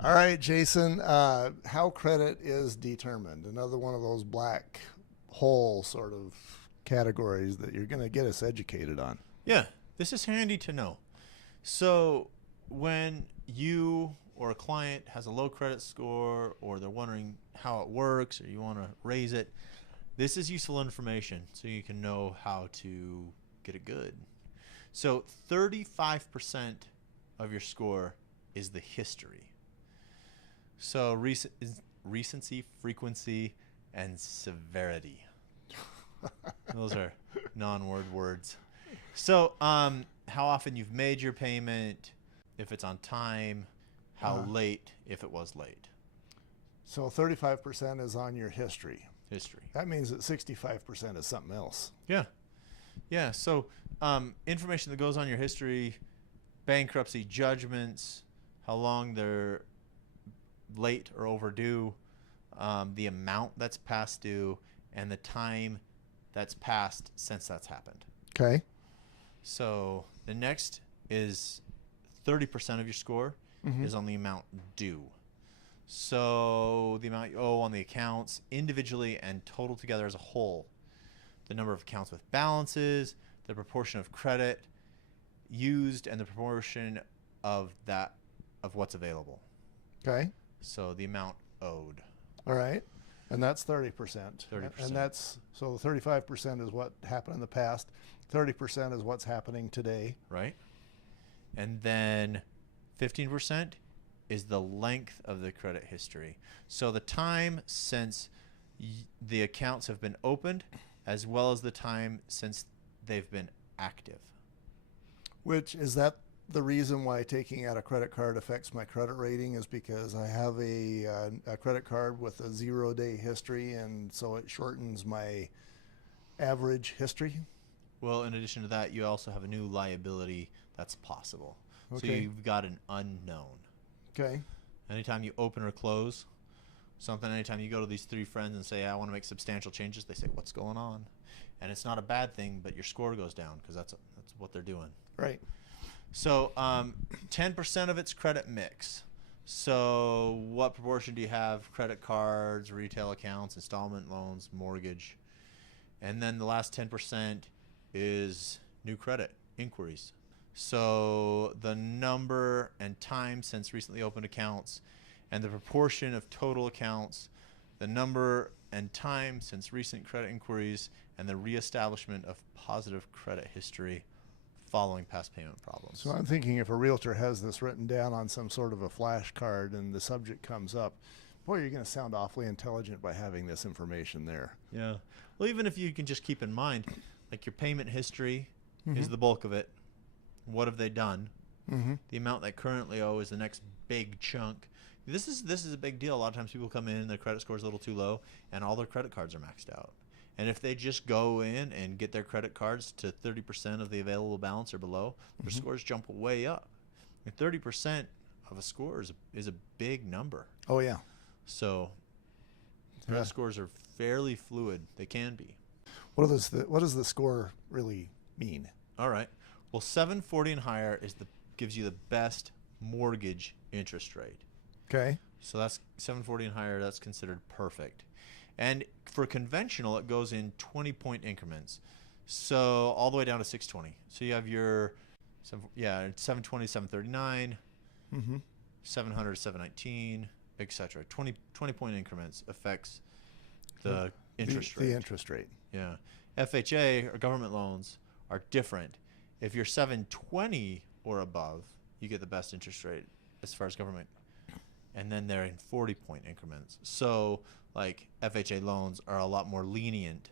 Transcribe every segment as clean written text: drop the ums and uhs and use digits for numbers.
All right, Jason, how credit is determined. Another one of those black hole sort of categories that you're going to get us educated on. Yeah, this is handy to know. So, when you or a client has a low credit score, or they're wondering how it works, or you want to raise it, this is useful information so you can know how to get it good. So, 35% of your score is the history. So, recency, frequency, and severity. Those are non-word words. So, how often you've made your payment, if it's on time, how late, if it was late. So 35% is on your history. History. That means that 65% is something else. Yeah. Yeah. So, information that goes on your history, bankruptcy judgments, how long they're late or overdue, the amount that's past due, and the time that's passed since that's happened. Okay. So the next is 30% of your score is on the amount due. So the amount you owe on the accounts individually and total together as a whole. The number of accounts with balances, the proportion of credit used, and the proportion of what's available. Okay. So the amount owed. All right. And that's 30%. 30%. And that's, so 35% is what happened in the past. 30% is what's happening today. Right. And then 15% is the length of the credit history. So the time since the accounts have been opened, as well as the time since they've been active. Which, is that the reason why taking out a credit card affects my credit rating, is because I have a credit card with a 0-day history, and so it shortens my average history? Well, in addition to that, you also have a new liability that's possible. Okay. So you've got an unknown. Okay. Anytime you open or close something, anytime you go to these three friends and say, I want to make substantial changes, they say, what's going on? And it's not a bad thing, but your score goes down because that's what they're doing. Right. So 10% of it's credit mix. So what proportion do you have? Credit cards, retail accounts, installment loans, mortgage. And then the last 10% is new credit inquiries. So the number and time since recently opened accounts, and the proportion of total accounts, the number and time since recent credit inquiries, and the reestablishment of positive credit history following past payment problems. So I'm thinking, if a realtor has this written down on some sort of a flashcard and the subject comes up, boy, you're going to sound awfully intelligent by having this information there. Yeah. Well, even if you can just keep in mind, like, your payment history is the bulk of it. What have they done? The amount they currently owe is the next big chunk. This is a big deal. A lot of times people come in and their credit score is a little too low, and all their credit cards are maxed out. And if they just go in and get their credit cards to 30% of the available balance or below, their scores jump way up. And 30% of a score is a big number. Oh, yeah. So credit scores are fairly fluid. They can be. What does the score really mean? All right. Well, 740 and higher gives you the best mortgage interest rate. Okay. So that's 740 and higher. That's considered perfect. And for conventional, it goes in 20-point increments. So all the way down to 620. So you have your 720, 739, 700, 719, etc. 20-point increments affects the interest rate. The interest rate. Yeah. FHA or government loans are different. If you're 720 or above, you get the best interest rate as far as government. And then they're in 40-point increments. So, like, FHA loans are a lot more lenient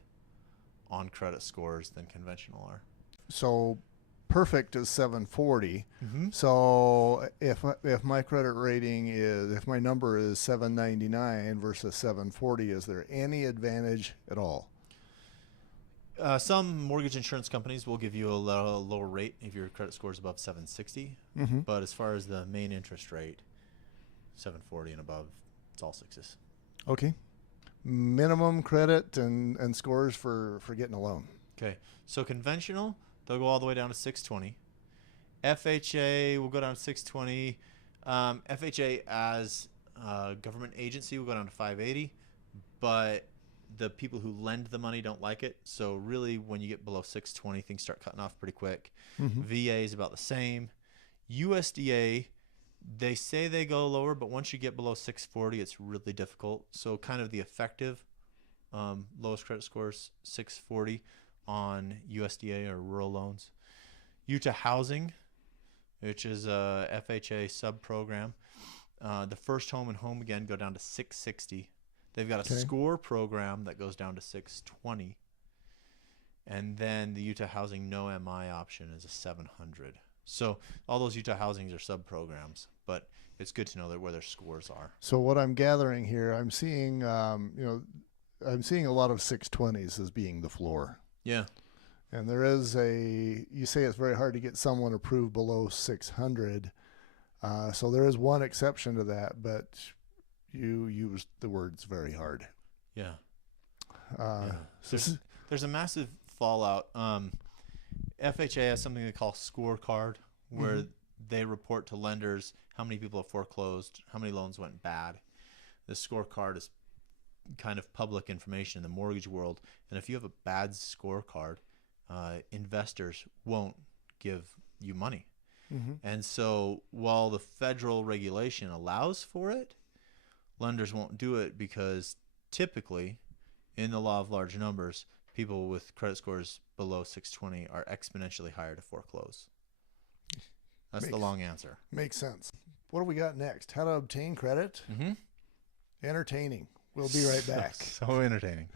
on credit scores than conventional are. So perfect is 740. So if my credit rating if my number is 799 versus 740, is there any advantage at all? Some mortgage insurance companies will give you a lower rate if your credit score is above 760. But as far as the main interest rate, 740 and above, it's all sixes. Okay. Minimum credit and scores for getting a loan. Okay. So conventional, they'll go all the way down to 620. FHA will go down to 620. FHA as a government agency will go down to 580, but the people who lend the money don't like it. So really, when you get below 620, things start cutting off pretty quick. Mm-hmm. VA is about the same. USDA, they say they go lower, but once you get below 640, it's really difficult. So kind of the effective lowest credit scores 640 on USDA or rural loans. Utah Housing, which is a FHA sub program. The first home and home again go down to 660. They've got a score program that goes down to 620. And then the Utah Housing no MI option is a 700. So all those Utah Housings are sub programs, but it's good to know that where their scores are. So what I'm gathering here, I'm seeing, I'm seeing a lot of 620s as being the floor. Yeah. And there is you say it's very hard to get someone approved below 600. So there is one exception to that, but you used the words very hard. Yeah. So There's a massive fallout. FHA has something they call scorecard, where they report to lenders how many people have foreclosed, how many loans went bad. The scorecard is kind of public information in the mortgage world. And if you have a bad scorecard, investors won't give you money. And so while the federal regulation allows for it, lenders won't do it because typically in the law of large numbers, people with credit scores below 620 are exponentially higher to foreclose. That's the long answer. Makes sense. What do we got next? How to obtain credit? Entertaining. We'll be right back. So entertaining.